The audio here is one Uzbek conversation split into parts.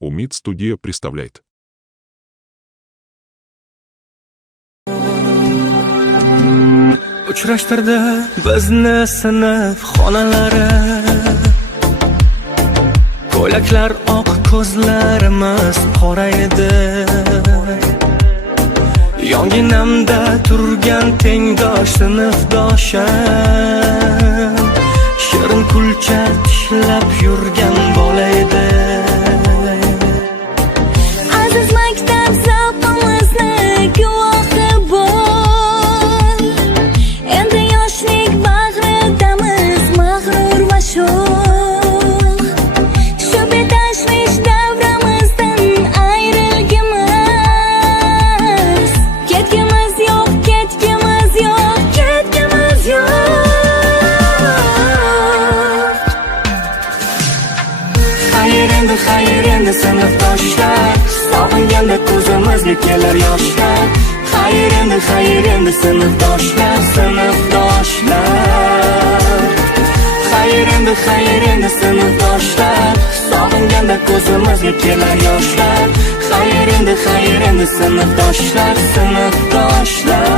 Umid Studio представляет. Uchrashtirdi bizni sinf xonalari, ko'ylaklar oq, ko'zlarimiz qora edi. Yonginamda turgan tengdosh sinfdoshim, shirin kulcha tishlab yurgan bola edi. Aziz maktab zavqimizni guvohi bo'l, endi yoshlik bag'ridamiz mag'rur va sho'x. Shu betashvish davramizdan ayrilgimiz, ketgimiz yo'q, ketgimiz yo'q, ketgimiz yo'q. Xayr endi sinfdoshlar, sog'inganda ko'zimizga kelar yoshlar. Xayr endi sinfdoshlar, sinfdoshlar. Xayr endi sinfdoshlar, sog'inganda ko'zimizga kelar yoshlar. Xayr endi sinfdoshlar, sinfdoshlar.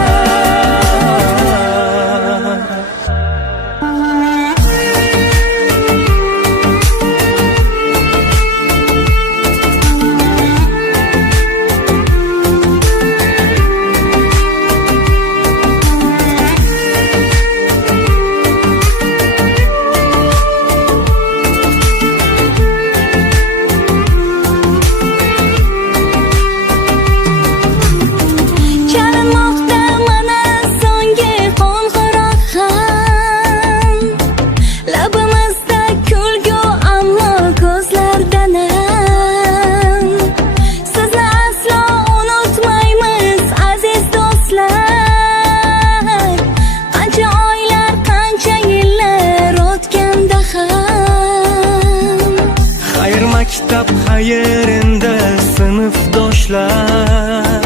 Maktab xayr endi sinfdoshlar,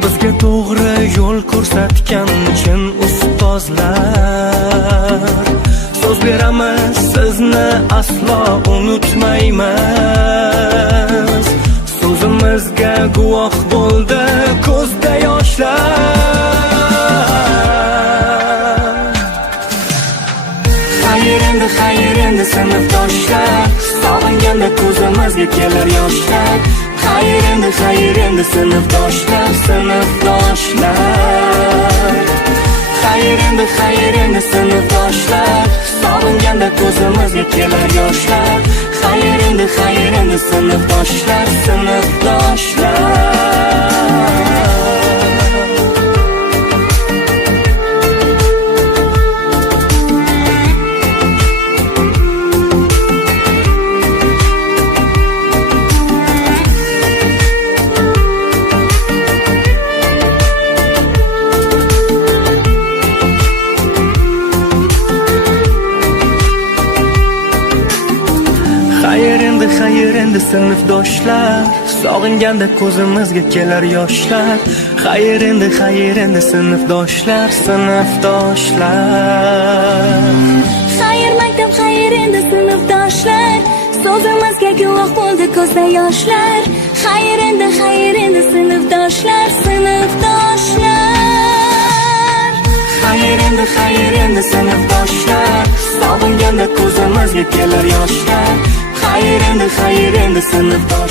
bizga to'g'ri yo'l ko'rsatgan chin ustozlar. So'z beramiz, sizni aslo unutmaymiz. So'zimizga guvoh bo'ldi ko'zda yoshlar. Xayr endi sinfdoshlar, sog'inganda ko'zimizga kelar yoshlar. Xayr endi sinfdoshlar, sinfdoshlar. Xayr endi sinfdoshlar, sog'inganda ko'zimizga kelar yoshlar. Xayr endi sinfdoshlar, sinfdoshlar. Xayr endi sinfdoshlar, sog'inganda ko'zimizga kelar yoshlar. Xayr endi sinfdoshlar, sinfdoshlar. Xayr maktab, xayr endi sinfdoshlar, so'zimizga guvoh bo'ldi ko'zda yoshlar. Xayr endi sinfdoshlar, sinfdoshlar. Xayr endi sinfdoshlar, sog'inganda ko'zimizga kelar yoshlar. Xayr endi sinfdoshlar.